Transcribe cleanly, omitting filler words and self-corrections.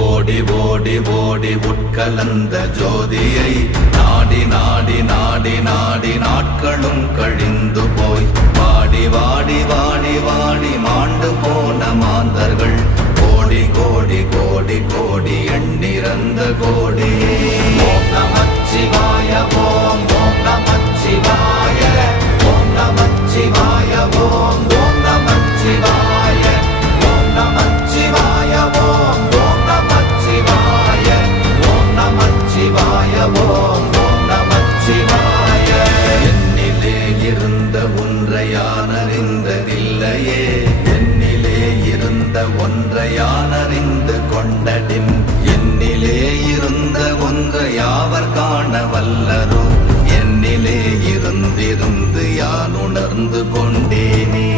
ஓடி ஓடி ஓடி உட்கலந்த ஜோதியை நாடி நாடி நாடி நாடி நாட்களும் கழிந்து போய் வாடி வாடி வாடி வாடி மாண்டு போன மாந்தர்கள் கோடி கோடி கோடி கோடி எண்ணிறந்த கோடியே. ஓம் நமச்சிவாய ஓம் ஓம் நமச்சிவாய ஓம் நமச்சிவாய ஓம் ஓம் நமச்சிவாய ஓம் நமச்சிவாய ஓம் ஓம் நமச்சிவாய ஓம் நமச்சிவாய ஓம் ஓம் நமச்சிவாய. என்னிலே இருந்த ஒன்றை யான் அறிந்ததில்லையே, என்னிலே இருந்த ஒன்றை யான் அறிந்து கொண்டடின், என்னிலே இருந்த ஒன்றை யாவர் காண வல்லரோ, என்னிலே இருந்திருந்து யான் உணர்ந்து கொண்டேனே.